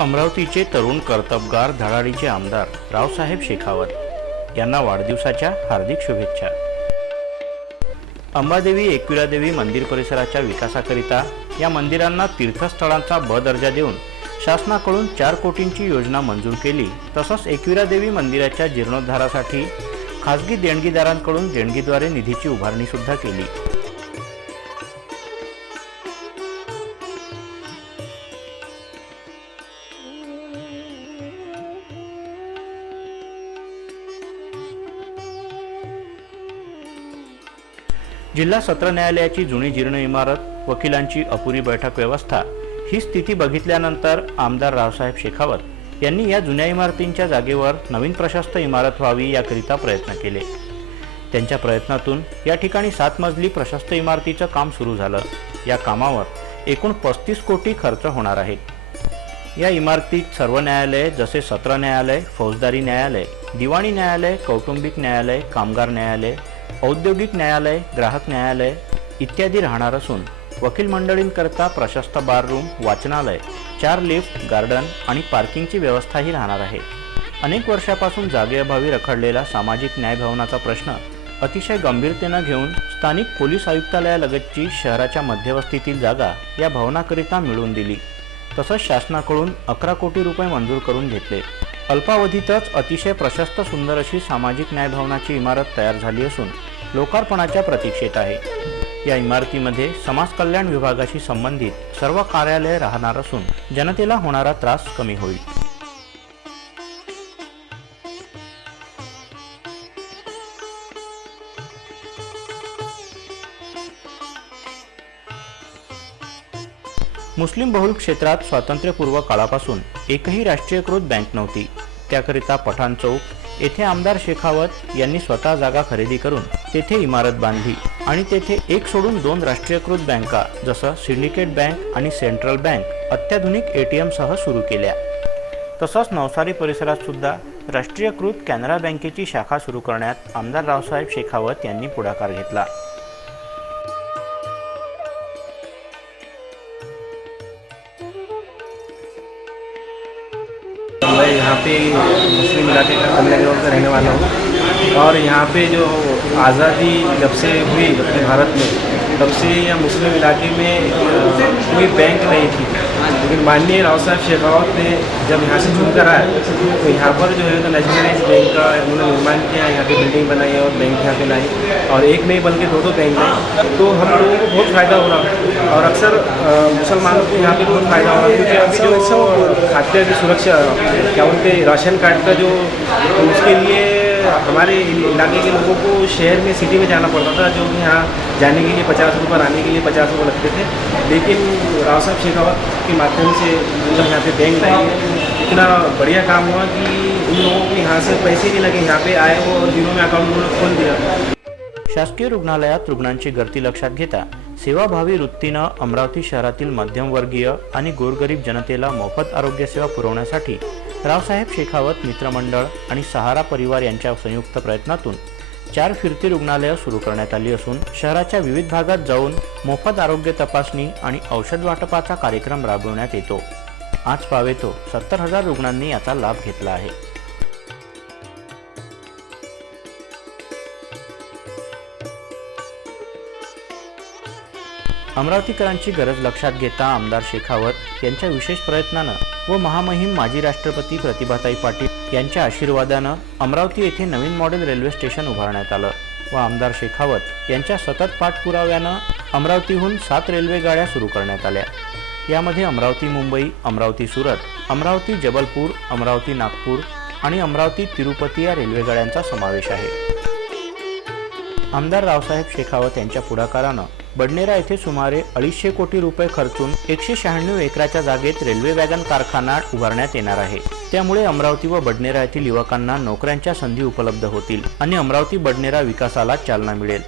अमरावतीचे तरुण कर्तबगार धडाडीचे आमदार रावसाहेब शेखावत यांना वाढदिवसाच्या हार्दिक शुभेच्छा। अंबादेवी एकविरादेवी मंदिर परिसराच्या विकासाकरिता या मंदिरांना तीर्थस्थळांचा ब दर्जा देऊन शासनाकडून 4 कोटींची योजना मंजूर केली। तसंच एकविरादेवी मंदिराच्या जीर्णोद्धारासाठी खासगी देणगीदारांकडून देणगीद्वारे निधीची उभारणी सुद्धा केली। जिल्हा सत्र न्यायालयाची जुनी जीर्ण इमारत, वकिलांची अपुरी बैठक व्यवस्था ही स्थिती बघितल्यानंतर आमदार रावसाहेब शेखावत यांनी या जुन्या इमारतींच्या जागेवर नवीन प्रशस्त इमारत व्हावी याकरिता प्रयत्न केले। त्यांच्या प्रयत्नातून या ठिकाणी 7 मजली प्रशस्त इमारतीचं काम सुरू झालं। या कामावर एकूण 35 कोटी खर्च होणार आहे। या इमारतीत सर्व न्यायालय जसे सत्र न्यायालय, फौजदारी न्यायालय, दिवाणी न्यायालय, कौटुंबिक न्यायालय, कामगार न्यायालय, औद्योगिक न्यायालय, ग्राहक न्यायालय इत्यादी राहणार असून वकील मंडळींकरता प्रशस्त बार रूम, वाचनालय, 4 लिफ्ट, गार्डन आणि पार्किंगची व्यवस्थाही राहणार आहे। अनेक वर्षापासून जागेअभावी रखडलेला सामाजिक न्याय भवनाचा प्रश्न अतिशय गंभीरतेने घेऊन स्थानिक पोलीस आयुक्तालयालगतची शहराच्या मध्यवस्तीतील जागा या भवनाकरिता मिळवून दिली। तसंच शासनाकडून 11 कोटी रुपये मंजूर करून घेतले। अल्पावधीतच अतिशय प्रशस्त सुंदर अशी सामाजिक न्याय भवनाची इमारत तयार झाली असून लोकार्पणाच्या प्रतीक्षेत आहे। या इमारतीमध्ये समाज कल्याण विभागाशी संबंधित सर्व कार्यालये राहणार असून जनतेला होणारा त्रास कमी होईल। मुस्लिम बहुल क्षेत्रात स्वातंत्र्यपूर्व काळापासून एकही राष्ट्रीयकृत बँक नव्हती। त्याकरिता पठाण चौक येथे आमदार शेखावत यांनी स्वतः जागा खरेदी करून तेथे इमारत बांधली आणि तेथे एक सोडून 2 राष्ट्रीयकृत बँका जसं सिंडिकेट बँक आणि सेंट्रल बँक अत्याधुनिक ATM सह सुरू केल्या। तसंच नवसारी परिसरात सुद्धा राष्ट्रीयकृत कॅनरा बँकेची शाखा सुरू करण्यात आमदार रावसाहेब शेखावत यांनी पुढाकार घेतला। मैं यहाँ पे मुस्लिम इलाके का कमला ग्राउंड का रहने वाला हूँ और यहाँ पे जो आज़ादी जब से हुई अपने भारत में तब से या मुस्लिम इलाके में कोई बैंक नहीं थी। लेकिन माननीय रावसाहेब शेखावत ने जब यहाँ से चुनकर आए तो यहाँ पर जो है तो नेशनलाइज बैंक का उन्होंने निर्माण किया, यहाँ पे बिल्डिंग बनाई और बैंक यहाँ पे लाई और एक नहीं बल्कि 2 बैंक लाई। तो हम लोगों को बहुत फ़ायदा हो रहा और अक्सर मुसलमानों को यहाँ पे बहुत फ़ायदा हो रहा क्योंकि अभी जो खाद्य की सुरक्षा क्या बोलते राशन कार्ड का जो तो उसके लिए हमारे इलाके के लोगों को शहर में सिटी में जाना पड़ता था, जो कि यहाँ जाने के लिए 50 रुपये, आने के लिए 50 रुपये लगते थे। लेकिन रावसाहेब शेखावत के माध्यम से जब यहाँ पे बैंक लाई इतना बढ़िया काम हुआ कि उन लोगों को यहाँ से पैसे नहीं लगे, यहाँ पे आए वो और दिनों में अकाउंट उन्होंने खोल दिया। शासकीय रुग्णालयात रुग्णांची गर्दी लक्षात घेता सेवाभावी वृत्तीनं अमरावती शहरातील मध्यमवर्गीय आणि गोरगरीब जनतेला मोफत आरोग्य सेवा पुरवण्यासाठी रावसाहेब शेखावत मित्रमंडळ आणि सहारा परिवार यांच्या संयुक्त प्रयत्नातून 4 फिरती रुग्णालये सुरू करण्यात आली असून शहराच्या विविध भागात जाऊन मोफत आरोग्य तपासणी आणि औषध वाटपाचा कार्यक्रम राबवण्यात येतो। आज पावेतो 70,000 रुग्णांनी याचा लाभ घेतला आहे। अमरावतीकरांची गरज लक्षात घेता आमदार शेखावत यांच्या विशेष प्रयत्नानं व महामहिम माजी राष्ट्रपती प्रतिभाताई पाटील यांच्या आशीर्वादानं अमरावती येथे नवीन मॉडेल रेल्वे स्टेशन उभारण्यात आलं व आमदार शेखावत यांच्या सतत पाठपुराव्यानं अमरावतीहून 7 रेल्वे गाड्या सुरू करण्यात आल्या। यामध्ये अमरावती मुंबई, अमरावती सुरत, अमरावती जबलपूर, अमरावती नागपूर आणि अमरावती तिरुपती या रेल्वे गाड्यांचा समावेश आहे। आमदार रावसाहेब शेखावत यांच्या पुढाकारानं बडनेरा येथे सुमारे 250 कोटी रुपये खर्चून 196 एकराच्या जागेत रेल्वे वॅगन कारखाना उभारण्यात येणार आहे। त्यामुळे अमरावती व बडनेरा येथील युवकांना नोकऱ्यांच्या संधी उपलब्ध होतील आणि अमरावती बडनेरा विकासाला चालना मिळेल।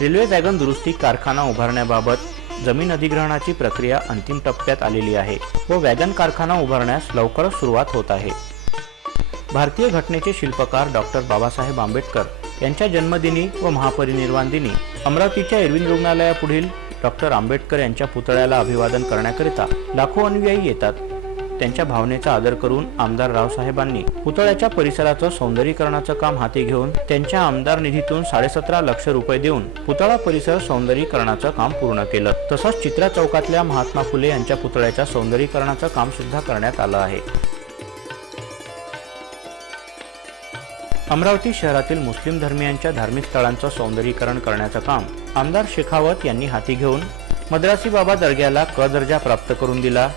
रेल्वे वॅगन दुरुस्ती कारखाना उभारण्याबाबत जमीन अधिग्रहणाची प्रक्रिया अंतिम टप्प्यात आलेली आहे व वॅगन कारखाना उभारण्यास लवकरच सुरुवात होत आहे। भारतीय घटनेचे शिल्पकार डॉक्टर बाबासाहेब आंबेडकर यांच्या जन्मदिनी व महापरिनिर्वाण दिनी अमरावतीच्या एरविन रुग्णालयापुढील डॉक्टर आंबेडकर यांच्या पुतळ्याला अभिवादन करण्याकरिता लाखो अनुयायी येतात। त्यांच्या भावनेचा आदर करून आमदार रावसाहेबांनी पुतळ्याच्या परिसराचं सौंदर्यीकरणाचं काम हाती घेऊन त्यांच्या आमदार निधीतून 17.5 लाख रुपये देऊन पुतळा परिसर सौंदर्यीकरणाचं काम पूर्ण केलं। तसंच चित्रा चौकातल्या महात्मा फुले यांच्या पुतळ्याच्या सौंदर्यीकरणाचं काम सुद्धा करण्यात आलं आहे। अमरावती शहरातील मुस्लिम धर्मियांच्या धार्मिक स्थळांचं सौंदर्यीकरण करण्याचं काम आमदार शेखावत यांनी हाती घेऊन मद्रासी बाबा दर्ग्याला क दर्जा प्राप्त करून दिला।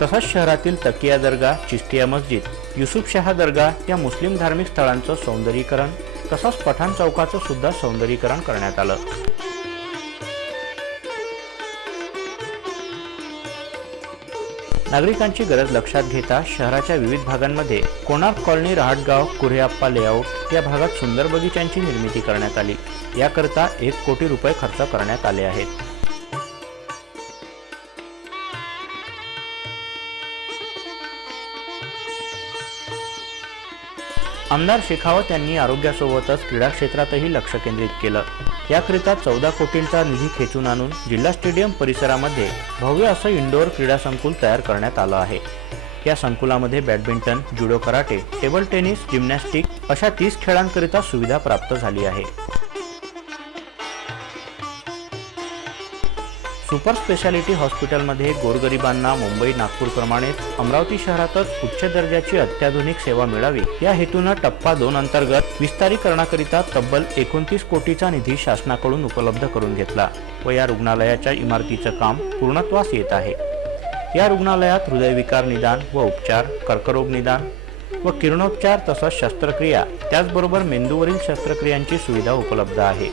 तसंच शहरातील तकिया दर्गा, चिश्तिया मस्जिद, युसुफशाह दर्गा या मुस्लिम धार्मिक स्थळांचं सौंदर्यीकरण तसंच पठाण चौकाचं सुद्धा सौंदर्यीकरण करण्यात आलं। नागरिकांची गरज लक्षात घेता शहराच्या विविध भागांमध्ये कोणार्क कॉलनी, रहाटगाव, कुऱ्हेअप्पा लेआउट या भागात सुंदर बगीच्यांची निर्मिती करण्यात आली। याकरता 1 कोटी रुपये खर्च करण्यात आले आहेत। आमदार शेखावत यांनी आरोग्यासोबतच क्रीडा क्षेत्रातही लक्ष केंद्रित केलं। याकरिता 14 कोटींचा निधी खेचून आणून जिल्हा स्टेडियम परिसरामध्ये भव्य असं इंडोर क्रीडा संकुल तयार करण्यात आलं आहे। या संकुलामध्ये बॅडमिंटन, जुडो, कराटे, टेबल टेनिस, जिम्नॅस्टिक अशा 30 खेळांकरिता सुविधा प्राप्त झाली आहे। सुपर स्पेशालिटी हॉस्पिटलमध्ये गोरगरिबांना मुंबई, नागपूर प्रमाणेच अमरावती शहरातच उच्च दर्जाची अत्याधुनिक सेवा मिळावी या हेतून टप्पा 2 अंतर्गत विस्तारीकरणाकरिता तब्बल 29 कोटीचा निधी शासनाकडून उपलब्ध करून घेतला व या रुग्णालयाच्या इमारतीचं काम पूर्णत्वास येत आहे। या रुग्णालयात हृदयविकार निदान व उपचार, कर्करोग निदान व किरणोपचार तसंच शस्त्रक्रिया त्याचबरोबर मेंदूवरील शस्त्रक्रियांची सुविधा उपलब्ध आहे।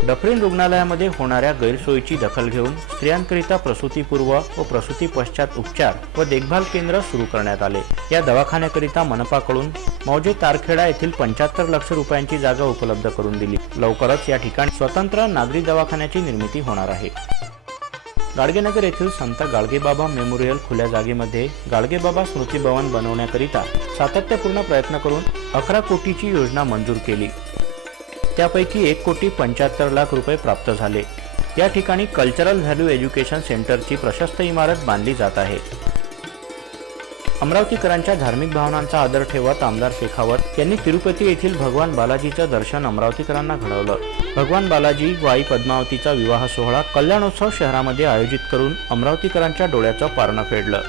डफरीन रुग्णालयामध्ये होणाऱ्या गैरसोयीची दखल घेऊन स्त्रियांकरिता प्रसूतीपूर्व व प्रसूती पश्चात उपचार व देखभाल केंद्र सुरू करण्यात आले। या दवाखान्याकरिता मनपाकडून मौजे तारखेडा येथील 75 लाख रुपयांची जागा उपलब्ध करून दिली। लवकरच या ठिकाणी स्वतंत्र नागरी दवाखान्याची निर्मिती होणार आहे। गाडगेनगर येथील संत गाडगेबाबा मेमोरियल खुल्या जागेमध्ये गाडगेबाबा स्मृती भवन बनवण्याकरिता सातत्यपूर्ण प्रयत्न करून 11 कोटीची योजना मंजूर केली। त्यापैकी 1 कोटी 75 लाख रुपये प्राप्त झाले। या ठिकाणी कल्चरल व्हॅल्यू एज्युकेशन सेंटरची प्रशस्त इमारत बांधली जात आहे। अमरावतीकरांच्या धार्मिक भावनांचा आदर ठेवत आमदार शेखावत यांनी तिरुपती येथील भगवान बालाजीचं दर्शन अमरावतीकरांना घडवलं। भगवान बालाजी व आई पद्मावतीचा विवाह सोहळा कल्याणोत्सव शहरामध्ये आयोजित करून अमरावतीकरांच्या डोळ्याचं पारणं फेडलं।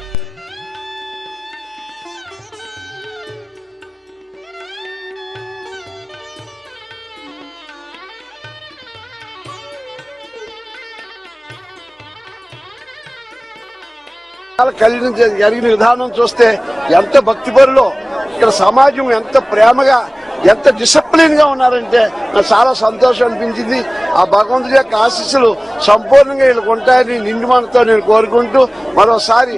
జరిగిన విధానం చూస్తే ఎంత భక్తిపరులో ఇక్కడ సమాజం ఎంత ప్రేమగా ఎంత డిసిప్లిన్ గా ఉన్నారంటే నాకు చాలా సంతోషం అనిపించింది। ఆ భగవంతుడి యొక్క ఆశీస్సులు సంపూర్ణంగా వీళ్ళకి ఉంటాయని నిండు మనతో నేను కోరుకుంటూ మరోసారి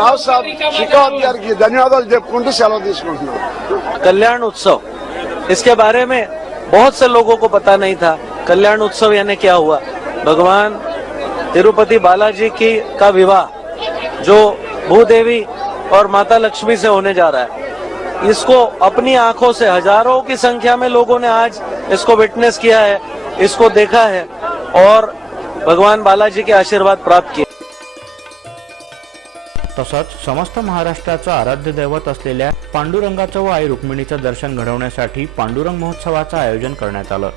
రావు సాబ్ शेखावत గారికి ధన్యవాదాలు చెప్పుకుంటూ సెలవు తీసుకుంటున్నాను। कल्याण उत्सव, इसके बारे में बहुत से लोगों को पता नहीं था। कल्याण उत्सव यानी क्या हुआ? भगवान तिरुपति बालाजी का विवाह जो भूदेवी और माता लक्ष्मी से होने जा रहा है, इसको अपनी आंखों से हजारों की संख्या में लोगों ने आज इसको विटनेस किया है, इसको देखा है और भगवान बालाजी के आशीर्वाद प्राप्त किए। तसंच समस्त महाराष्ट्राचं आराध्य दैवत असलेल्या पांडुरंगाचं व आई रुक्मिणीचं दर्शन घडवण्यासाठी पांडुरंग महोत्सवाचं आयोजन करण्यात आलं।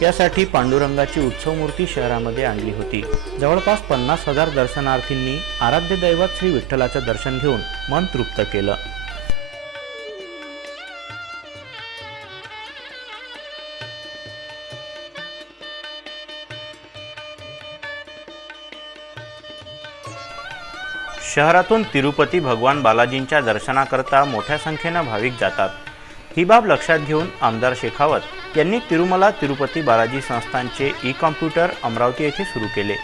यासाठी पांडुरंगाची उत्सव मूर्ती शहरामध्ये आणली होती। जवळपास 50,000 दर्शनार्थींनी आराध्य दैवत श्री विठ्ठलाचं दर्शन घेऊन मन तृप्त केलं। शहरातून तिरुपती भगवान बालाजींच्या दर्शनाकरता मोठ्या संख्येने भाविक जातात। ही बाब लक्षात घेऊन आमदार शेखावत यांनी तिरुमला तिरुपती बालाजी संस्थानचे ई-कॉम्प्युटर अमरावती येथे सुरू केले।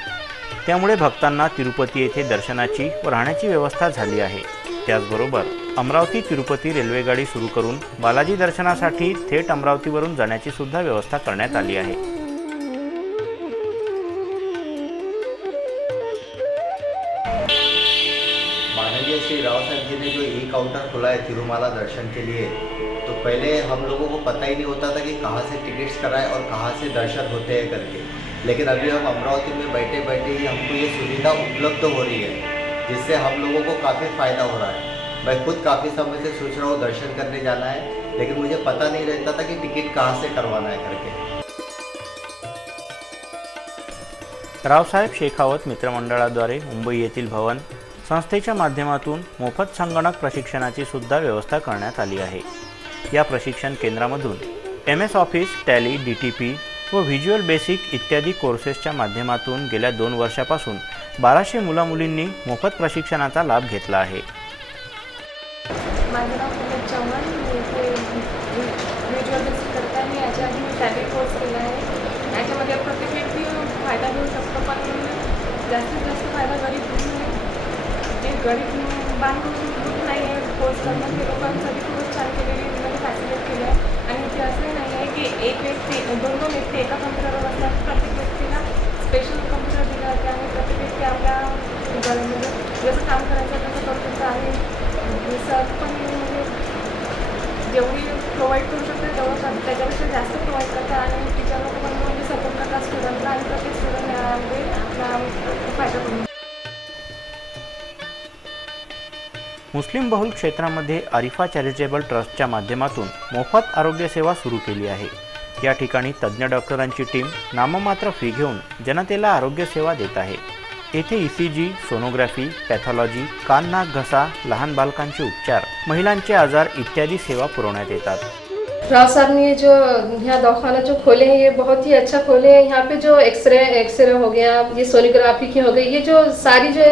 त्यामुळे भक्तांना तिरुपती येथे दर्शनाची व राहण्याची व्यवस्था झाली आहे। त्याचबरोबर अमरावती तिरुपती रेल्वेगाडी सुरू करून बालाजी दर्शनासाठी थेट अमरावतीवरून जाण्याची सुद्धा व्यवस्था करण्यात आली आहे। माननीय श्री राव साहब जी ने जो ई काउंटर खोला है तिरुमाला दर्शन के लिए, तो तो पहले हम लोगों को पता ही नहीं होता था कि कहाँ से टिकट्स कराएं और कहाँ से दर्शन होते हैं करके, लेकिन अभी हम अमरावती में बैठे बैठे ही हमको ये सुविधा उपलब्ध हो रही है, जिससे हम लोगों को काफ़ी फ़ायदा हो रहा है। मैं खुद काफ़ी समय से सोच रहा हूँ दर्शन करने जाना है, लेकिन मुझे पता नहीं रहता था कि टिकट कहाँ से करवाना है करके। रावसाहेब शेखावत मित्रमंडळाद्वारे मुंबई येथील भवन संस्थेच्या माध्यमातून मोफत संगणक प्रशिक्षणाची सुद्धा व्यवस्था करण्यात आली आहे। या प्रशिक्षण केंद्रामधून MS ऑफिस, टॅली, DTP व व्हिज्युअल बेसिक इत्यादी कोर्सेसच्या माध्यमातून गेल्या 2 वर्षापासून 1200 मुला-मुलींनी मोफत प्रशिक्षणाचा लाभ घेतला आहे। माझं नाव पुनम चव्हाण, मी इथे व्हिज्युअल बेसिक करते आहे। मी याच्या आधी मी टॅली कोर्स केला आहे। याच्यामध्ये प्रत्येक व्यक्ती फायदा घेऊ शकतो, पण जास्तीत जास्त फायदा गरीब बांधून नाही आहे कोर्स करणं, ते लोकांसाठी खूपच छान केलेली म्हणजे फॅसिलिटी केली आहे। आणि इथे असंही नाही आहे की एक व्यक्ती दोन व्यक्ती एका कम्प्युटरवर असतात, प्रत्येक व्यक्तीला स्पेशल कम्प्युटर दिलं जाते आणि प्रत्येक व्यक्ती आपल्या म्हणजे जसं काम करायचं तसं करू शकतं। आणि सर पण म्हणजे जेवढी प्रोव्हाइड करू शकते तेवढं त्याच्यापेक्षा जास्त प्रोव्हाइड करतात आणि टीचर लोक पण म्हणजे सपोर्ट करतात स्टुडंटला आणि प्रत्येक स्टुडंट यामध्ये आपला फायदा करून। मुस्लिम बहुल क्षेत्रामध्ये आरिफा चॅरिटेबल ट्रस्टच्या माध्यमातून मोफत आरोग्य सेवा सुरू केली आहे। या ठिकाणी तज्ज्ञ डॉक्टरांची टीम नाममात्र फी घेऊन जनतेला आरोग्य सेवा देत आहे। येथे ECG, सोनोग्राफी, पॅथॉलॉजी, कान, नाक, घसा, लहान बालकांचे उपचार, महिलांचे आजार इत्यादी सेवा पुरवण्यात येतात। राव साहब ने जो यहाँ दवाखाना जो खोले हैं ये बहुत ही अच्छा खोले हैं। यहाँ पे जो एक्सरे हो गया, ये सोनोग्राफी की हो गई, ये जो सारी जो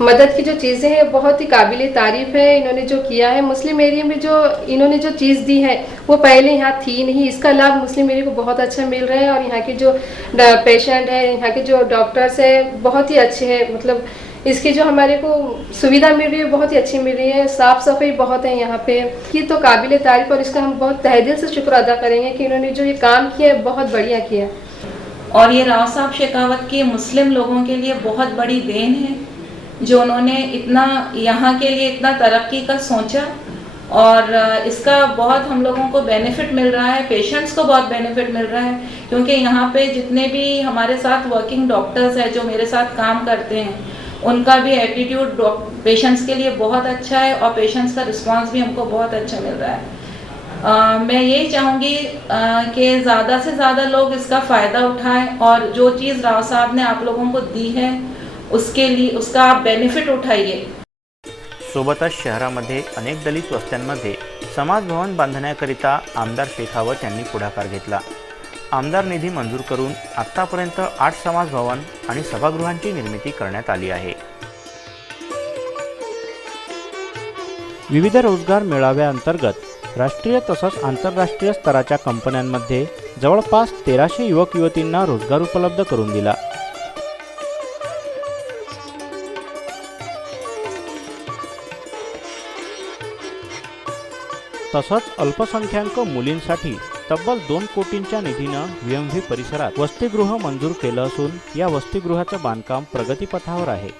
मदद की जो चीज़ें हैं बहुत ही काबिल तारीफ़ है। इन्होंने जो किया है मुस्लिम एरिया में, जो इन्होंने जो चीज़ दी है वो पहले यहाँ थी नहीं। इसका लाभ मुस्लिम एरिया को बहुत अच्छा मिल रहा है और यहाँ के जो पेशेंट है, यहाँ के जो डॉक्टर्स है बहुत ही अच्छे हैं। मतलब इसकी जो हमारे को सुविधा मिल रही है बहुत ही अच्छी मिल रही है। साफ़ सफाई बहुत है यहाँ पे, ये तो काबिल तारीफ़ और इसका हम बहुत तहे दिल से शुक्र अदा करेंगे कि इन्होंने जो ये काम किया है बहुत बढ़िया किया। और ये राव साहब शेखावत की मुस्लिम लोगों के लिए बहुत बड़ी देन है, जो उन्होंने इतना यहाँ के लिए इतना तरक्की का सोचा और इसका बहुत हम लोगों को बेनिफिट मिल रहा है, पेशेंट्स को बहुत बेनिफिट मिल रहा है। क्योंकि यहाँ पे जितने भी हमारे साथ वर्किंग डॉक्टर्स हैं जो मेरे साथ काम करते हैं, उनका भी एटीट्यूड पेशेंट्स के लिए बहुत अच्छा है और पेशेंट्स का रिस्पांस भी हमको बहुत अच्छा मिल रहा है। मैं यही चाहूँगी कि ज़्यादा से ज़्यादा लोग इसका फ़ायदा उठाएं और जो चीज़ राव साहब ने आप लोगों को दी है उसके लिए उसका आप बेनिफिट उठाइए। सोबतच शहरामध्ये अनेक दलित वस्त्यांमध्ये समाज भवन बांधण्याकरिता आमदार शेखावत यांनी पुढाकार घेतला। आमदार निधी मंजूर करून आतापर्यंत 8 समाज भवन आणि सभागृहांची निर्मिती करण्यात आली आहे। विविध रोजगार मेळाव्याअंतर्गत राष्ट्रीय तसंच आंतरराष्ट्रीय स्तराच्या कंपन्यांमध्ये जवळपास 1300 युवक युवतींना रोजगार उपलब्ध करून दिला। तसंच अल्पसंख्याक मुलींसाठी तब्बल 2 कोटींच्या निधीनं VMV परिसरात वसतिगृह मंजूर केलं असून या वसतिगृहाचं बांधकाम प्रगतीपथावर आहे।